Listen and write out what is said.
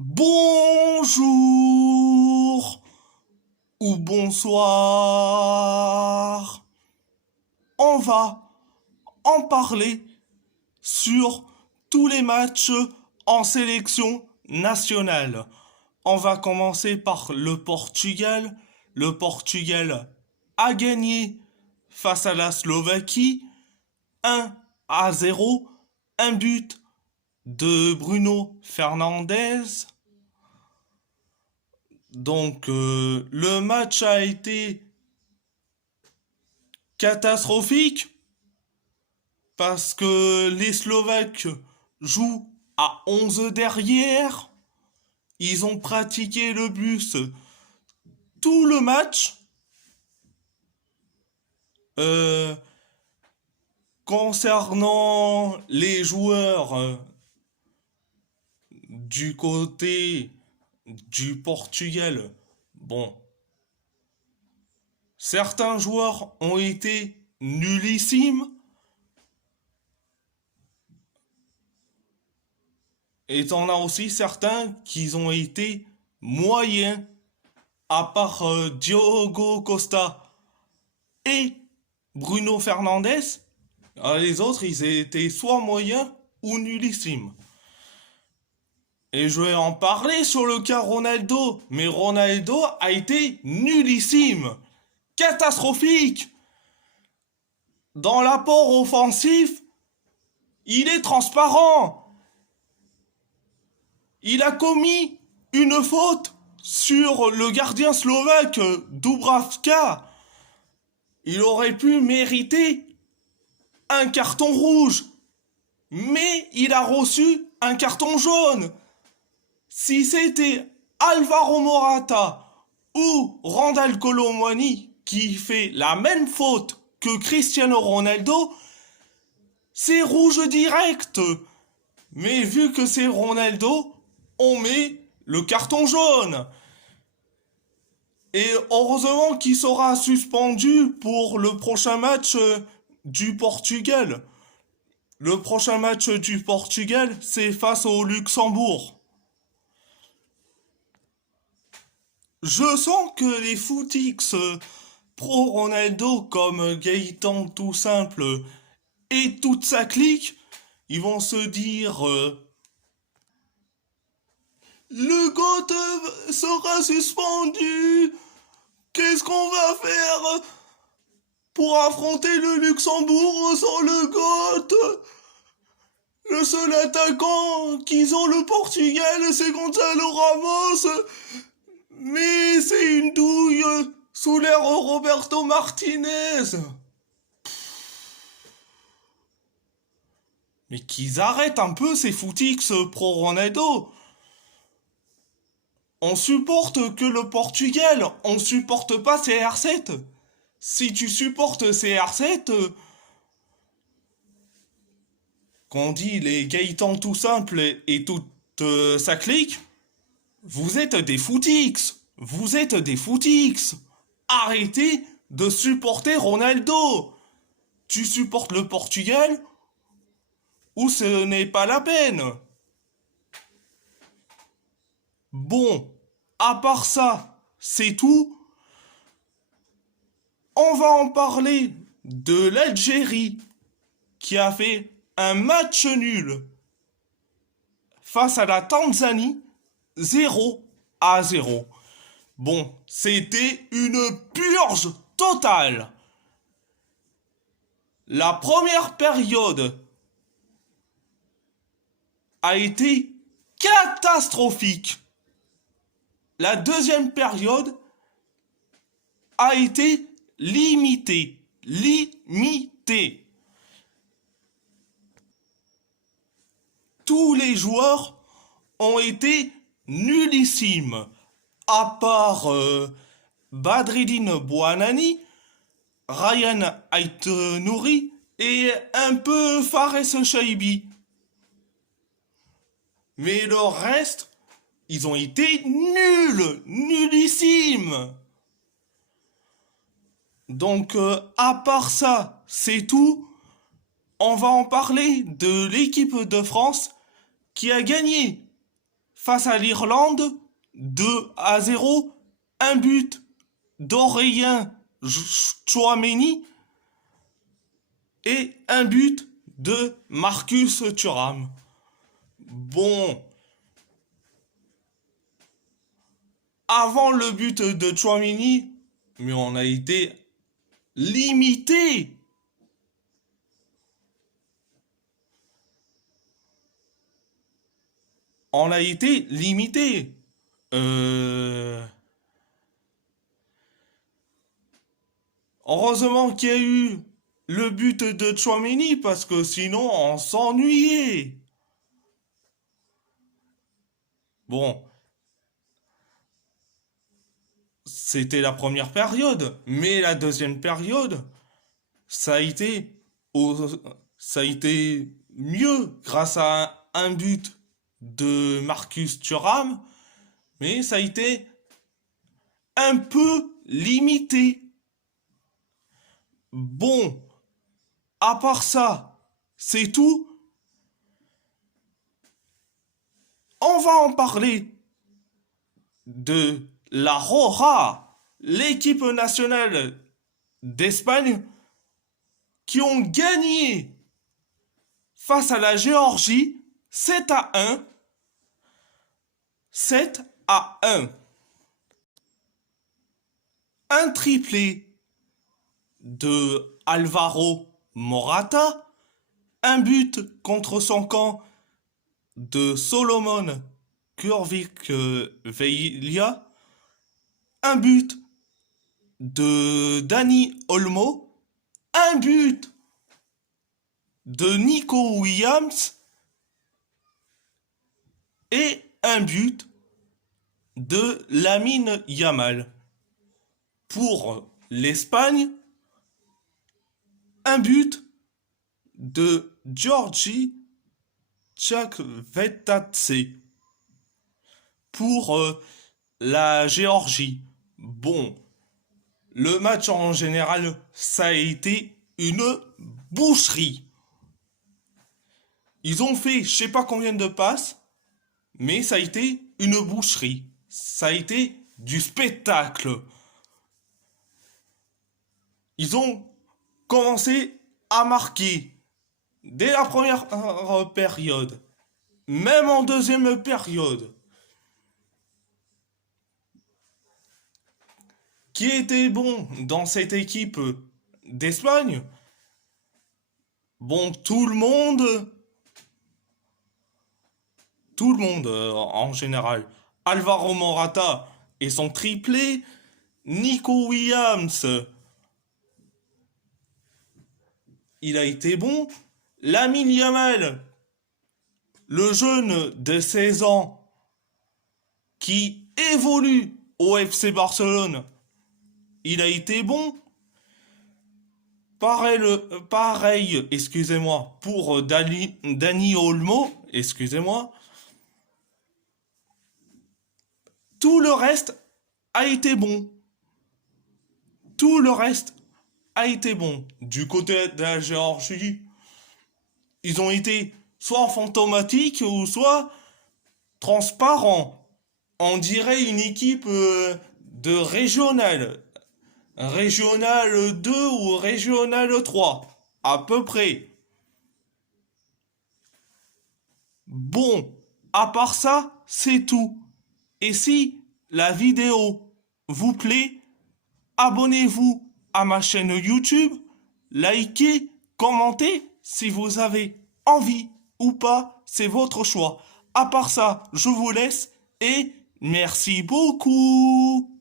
Bonjour ou bonsoir. On va en parler sur tous les matchs en sélection nationale. On va commencer par le Portugal. Le Portugal a gagné face à la Slovaquie 1-0, un but de Bruno Fernandes. Donc le match a été catastrophique parce que les Slovaques jouent à 11 derrière. Ils ont pratiqué le bus tout le match. Euh, Concernant les joueurs du côté du Portugal, bon, certains joueurs ont été nullissimes et t'en as aussi certains qui ont été moyens, à part Diogo Costa et Bruno Fernandes. Les autres, ils étaient soit moyens ou nullissimes. Et je vais en parler sur le cas Ronaldo. Mais Ronaldo a été nullissime. Catastrophique. Dans l'apport offensif, il est transparent. Il a commis une faute sur le gardien slovaque Dubravka. Il aurait pu mériter un carton rouge. Mais il a reçu un carton jaune. Si c'était Alvaro Morata ou Randal Kolo Muani qui fait la même faute que Cristiano Ronaldo, c'est rouge direct. Mais vu que c'est Ronaldo, on met le carton jaune. Et heureusement qu'il sera suspendu pour le prochain match du Portugal. Le prochain match du Portugal, c'est face au Luxembourg. Je sens que les footix pro Ronaldo comme Gaëtan tout simple et toute sa clique, ils vont se dire le GOAT sera suspendu. Qu'est-ce qu'on va faire pour affronter le Luxembourg sans le GOAT? Le seul attaquant qu'ils ont le Portugal, c'est Gonzalo Ramos. Mais c'est une douille sous l'ère Roberto Martinez. Mais qu'ils arrêtent un peu ces footix pro Ronaldo. On supporte que le Portugal, on supporte pas CR7. Si tu supportes CR7, qu'on dit les Gaëtan tout simple et toute sa clique, vous êtes des footix. Vous êtes des footix. Arrêtez de supporter Ronaldo. Tu supportes le Portugal ou ce n'est pas la peine. Bon, à part ça, c'est tout. On va en parler de l'Algérie qui a fait un match nul face à la Tanzanie 0-0. Bon, c'était une purge totale. La première période a été catastrophique. La deuxième période a été limitée. Tous les joueurs ont été nullissimes. À part Badreddine Bouanani, Ryan Aït-Nouri et un peu Fares Chaibi. Mais le reste, ils ont été nullissimes. Donc, à part ça, c'est tout. On va en parler de l'équipe de France qui a gagné face à l'Irlande, 2-0, un but d'Aurélien Tchouaméni et un but de Marcus Thuram. Bon, avant le but de Tchouaméni, mais on a été limité. On a été limité. Heureusement qu'il y a eu le but de Tchouaméni parce que sinon on s'ennuyait. Bon, c'était la première période, mais la deuxième période, ça a été, ça a été mieux grâce à un but de Marcus Thuram, mais ça a été un peu limité. Bon, à part ça, c'est tout. On va en parler de la Roja, l'équipe nationale d'Espagne, qui ont gagné face à la Géorgie 7-1. 7-1. Un triplé de Alvaro Morata, un but contre son camp de Solomon Kurvik-Veilia, un but de Dani Olmo, un but de Nico Williams et un but de Lamine Yamal. Pour l'Espagne, un but de Georgi Chakvetatse. Pour la Géorgie, bon, le match en général, ça a été une boucherie. Ils ont fait je sais pas combien de passes, mais ça a été une boucherie. Ça a été du spectacle. Ils ont commencé à marquer dès la première période, même en deuxième période. Qui était bon dans cette équipe d'Espagne? Bon, tout le monde en général. Alvaro Morata et son triplé, Nico Williams, il a été bon. Lamine Yamal, le jeune de 16 ans qui évolue au FC Barcelone, il a été bon. Pareil, excusez-moi, pour Dani Olmo, excusez-moi. Tout le reste a été bon. Tout le reste a été bon. Du côté de la Géorgie, ils ont été soit fantomatiques ou soit transparents. On dirait une équipe de régional. Régional 2 ou régional 3. À peu près. Bon, à part ça, c'est tout. Et si la vidéo vous plaît, abonnez-vous à ma chaîne YouTube, likez, commentez si vous avez envie ou pas, c'est votre choix. À part ça, je vous laisse et merci beaucoup.